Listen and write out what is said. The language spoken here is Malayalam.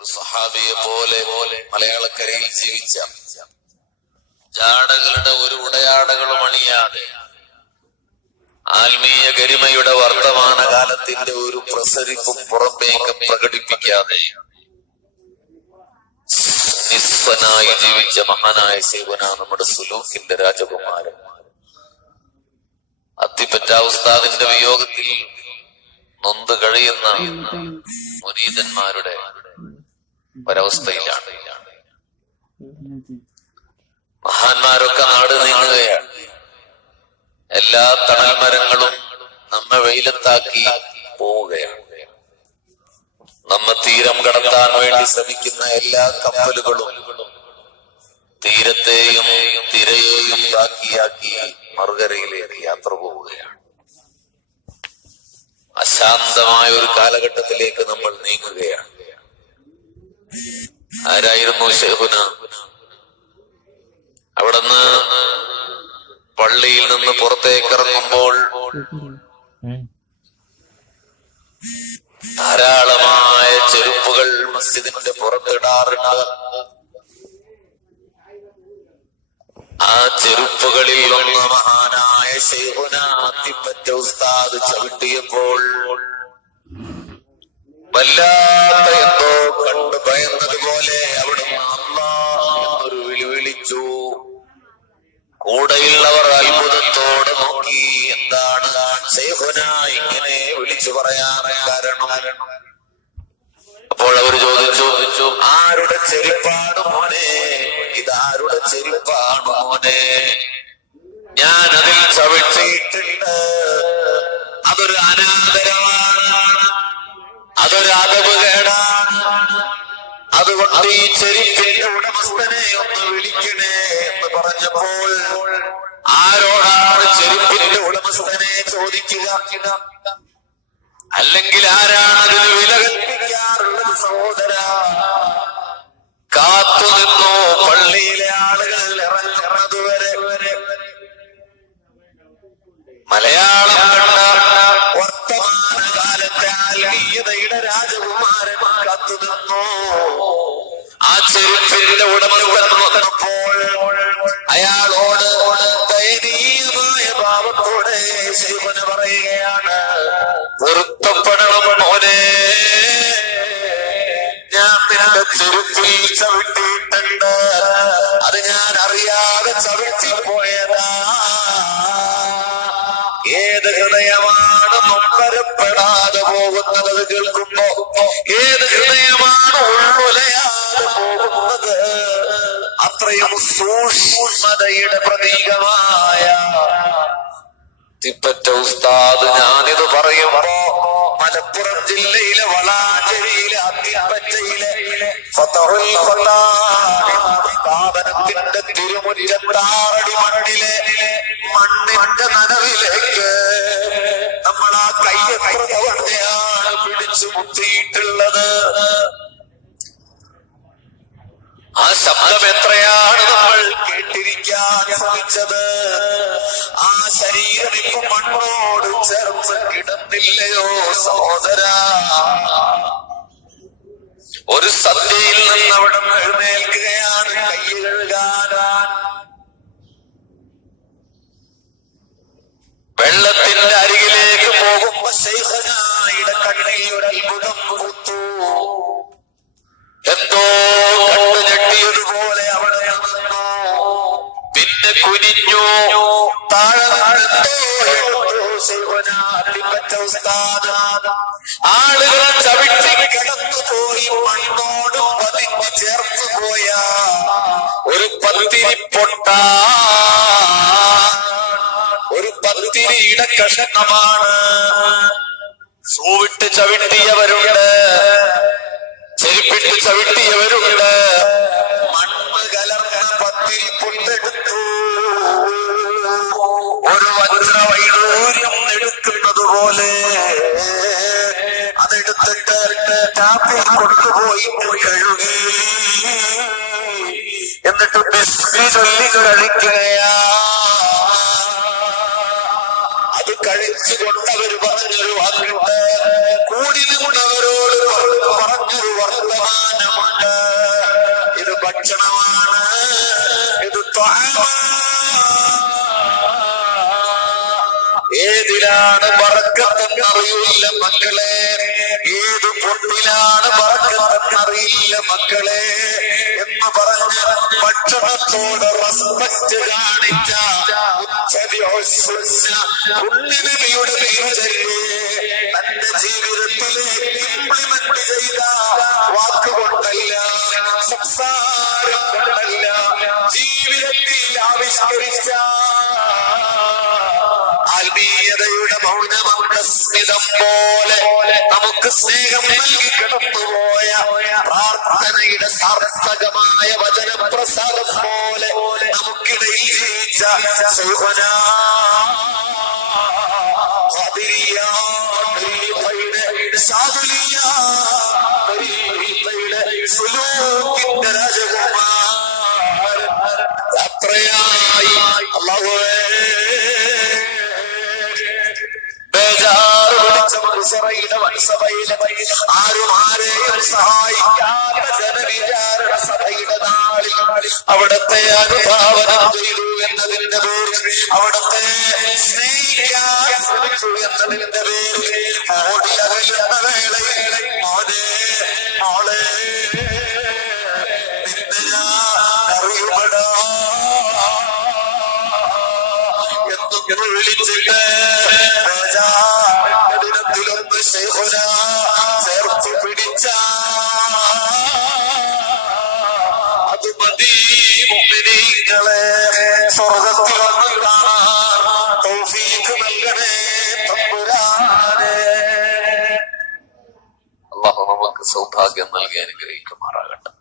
ഒരു സഹാബിയെ പോലെ മലയാളക്കരയിൽ ജീവിച്ച, ജാടകളുടെ ഒരു ഉടയാടകളും അണിയാതെ, ആത്മീയ ഗരിമയുടെ വർത്തമാനകാലത്തിന്റെ ഒരു പ്രസരിപ്പും പുറമേക്ക് പ്രകടിപ്പിക്കാതെ നിസ്വനായി ജീവിച്ച മഹാനായ സേവന നമ്മുടെ സുലൂക്കിന്റെ രാജകുമാരൻ അത്തിപ്പറ്റ ഉസ്താദിന്റെ വിയോഗത്തിൽ നൊന്ത് കഴിയുന്ന മുരീദന്മാരുടെ ഒരവസ്ഥയിലാണ്. മഹാന്മാരൊക്കെ നാട് നീങ്ങുകയാണ്. എല്ലാ തണൽ മരങ്ങളും നമ്മെ വെയിലത്താക്കി പോവുകയാണ്. നമ്മെ തീരം കടത്താൻ വേണ്ടി ശ്രമിക്കുന്ന എല്ലാ കപ്പലുകളും തീരത്തെയും തിരയെയും ബാക്കിയാക്കി മറുകരയിലേക്ക് യാത്ര പോവുകയാണ്. അശാന്തമായ ഒരു കാലഘട്ടത്തിലേക്ക് നമ്മൾ നീങ്ങുകയാണ്. ആരായിരുന്നു ശൈഖുന? അവിടുന്ന് പള്ളിയിൽ നിന്ന് പുറത്തേക്കിറങ്ങുമ്പോൾ ധാരാളമായ ചെരുപ്പുകൾ മസ്ജിദിന്റെ പുറത്തിടാറുണ്ട്. ആ ചെരുപ്പുകളിൽ ഒന്ന് മഹാനായ ശൈഖുന അത്തിപ്പറ്റ ഉസ്താദ് ചവിട്ടിയപ്പോൾ വല്ലാത്ത എന്തോ കണ്ടു ഭയന്നതുപോലെ അവിടുന്ന് അല്ലാഹ് എന്നൊരു വിളി വിളിച്ചു. കൂടെയുള്ളവർ അത്ഭുതത്തോടെ നോക്കി. എന്താണ് ശൈഖുന ഇങ്ങനെ വിളിച്ചു പറയാൻ കാരണം? അപ്പോൾ അവർ ചോദിച്ചു, ആരുടെ ചെരുപ്പാണ് മോനെ? ഇതാരുടെ ചെരുപ്പാണ് മോനെ? ഞാൻ അതിൽ ചവിട്ടിയിട്ടുണ്ട്. അതൊരു അനാദരവാണ്, അതൊരു അതവുകേടാണ്. അതുകൊണ്ട് ഈ ചെരുപ്പിന്റെ ഉടമസ്ഥനെ ഒന്ന് വിളിക്കണേ എന്ന് പറഞ്ഞപ്പോൾ ആരോടാണ് ചെരുപ്പിന്റെ ഉടമസ്ഥനെ ചോദിക്കുക? അല്ലെങ്കിൽ ആരാണ് അതിന് വില കൽപ്പിക്കാറുള്ളത്? സഹോദര, കാത്തുനിന്നു പള്ളിയിലെ ആളുകൾ ഇറങ്ങുന്നതുവരെ. മലയാളം കണ്ട വർത്തമാനകാലത്തെ ആത്മീയതയുടെ രാജകുമാരൻ കാത്തുനിന്നു. ആ ചെരുപ്പിന്റെ ഉടമസ്ഥൻ വന്നപ്പോൾ അയാളോട് ദയനീയമായ ഭാവത്തോടെ ശൈഖുന പറയുകയാണ്, പൊരുത്തപ്പെടണം മോനെ, ഞാൻ നിന്റെ ചെരുപ്പിൽ ചവിട്ടിയിട്ടുണ്ട്. അത് ഞാൻ അറിയാതെ ചവിട്ടിപ്പോയതാ. ഏത് ഹൃദയമാണ് നൊമ്പരപ്പെടാതെ പോകുന്നത് കേൾക്കുമ്പോ? ഏത് ഹൃദയമാണ് ഉള്ളുലയാതെ പോകുന്നത്? അത്രയും സൂക്ഷ്മതയുടെ പ്രതീകമായ തിപ്പറ്റ ഉസ്താദ് ഞാനിത് പറയുമ്പോ മലപ്പുറം ജില്ലയിലെ വളാഞ്ചേരിയിലെ അത്തിപ്പറ്റയിലെ സ്ഥാപനത്തിന്റെ തിരുമുറ്റത്താറടി മണ്ണിലെ മണ്ണിന്റെ നനവിലേക്ക് നമ്മൾ ആ കയ്യെത്ര തവണയാണ് പിടിച്ചു മുത്തിയിട്ടുള്ളത്? ആ ശബ്ദം എത്രയാണ് നമ്മൾ കേട്ടിരിക്കാൻ ശ്രമിച്ചത്? ആ ശരീരം ഇപ്പൊ മണ്ണോട് ചേർന്ന് കിടന്നില്ലയോ സഹോദര? ഒരു സന്ധ്യയിൽ നിന്ന് അവിടെ എഴുന്നേൽക്കുകയാണ് കൈ കഴുകാൻ. വെള്ളത്തിന്റെ അരികിലേക്ക് പോകുമ്പോ ശൈഖുനായുടെ കണ്ണിൽ ഒരു അത്ഭുതം കൊടുത്തു. എന്തോ കണ്ടു ഞെട്ടിയതുപോലെ അവിടെ നിന്നു. പിന്നെ കുനിഞ്ഞു. താഴെ ആളുകളെ ചവിട്ടി കിടന്നുപോയി. മണ്ണോട് പതിഞ്ഞ് ചേർന്നു പോയ ഒരു പത്തിരി പൊട്ട, ഒരു പത്തിരിയുടെ കഷണമാണ്. സൂവിട്ട് ചവിട്ടിയവരുണ്ട്, ചെരുപ്പിട്ട് ചവിട്ടിയവരുണ്ട്. മണ്ണ് കലർന്ന പത്തിരി പൊട്ടെടുത്തു. ഒരു വജ്രവൈഡൂര്യം എടുക്കുന്നത് പോലെ അതെടുത്തിട്ട് ടാപ്പിൽ കൊണ്ടുപോയി കഴുകി. എന്നിട്ട് ബിസ്മി ചൊല്ലി കഴിക്കുകയാ. അത് കഴിച്ചുകൊണ്ടവർ പറഞ്ഞൊരു വാക്കുണ്ട്. കൂടി നിന്നവരോട് പറഞ്ഞൊരു വർത്തമാനം ഭക്ഷണമാണ്, ഇത് ഏതിലാണ് ബറക്കത്തെന്നറിയില്ല മക്കളെ, ഏത് പൊന്നിലാണ് ബറക്കത്തെന്നറിയില്ല മക്കളെ എന്ന് പറഞ്ഞ് ഭക്ഷണത്തോട് റെസ്പെക്ട് കാണിച്ച പുണ്യനബിയുടെ തന്റെ ജീവിതത്തിലേക്ക് ഇംപ്ലിമെന്റ് ചെയ്ത വാക്കുകൊണ്ടല്ല, സംസാരം കൊണ്ടല്ല, ജീവിതത്തിൽ ആവിഷ്കരിച്ച ആത്മീയതയുടെ മൗനമൗനസ്മിതം പോലെ നമുക്ക് സ്നേഹം നൽകി കിടന്നുപോയ പ്രാർത്ഥനയുടെ സാർത്ഥകമായ വചനപ്രസാദം പോലെ നമുക്കിടയിൽ ജീവിച്ച ശൈഖുനാ ഖാദിരിയ ത്വരീഖയുടെ സാദുലിയ ത്വരീഖയുടെ സുലൂക്കിന്റെ രാജകുമാരൻ യാത്രയായി. അല്ലാഹുവേ, ആരും ആരെയും സഹായിക്കാത്ത ജനവിചാരണ സഭയുടെ നാളിൽ അവിടത്തെ അനുധാവനം ചെയ്തു എന്നതിന്റെ പേരിൽ, അവിടത്തെ സ്നേഹിക്കാൻ ശ്രമിച്ചു എന്നതിന്റെ പേരിൽ ഓടി അകലുന്ന വേളയിൽ മോനെ മോളെ നിന്നെ ഞാൻ അറിയുമടാ എന്ന് വിളിച്ചിട്ട് ദിനത്തിലൊന്ന് ശൈഖുനാ ചേർത്ത് പിടിച്ച അത് മതി മുഅ്മിനീങ്ങളെ, സ്വർഗ്ഗത്തിലൊന്ന് കാണാൻ തൗഫീഖ് നൽകണേ തമ്പുരാനെ. അല്ലാഹു നമുക്ക് സൗഭാഗ്യം നൽകി അനുഗ്രഹിക്കുമാറാകട്ടെ.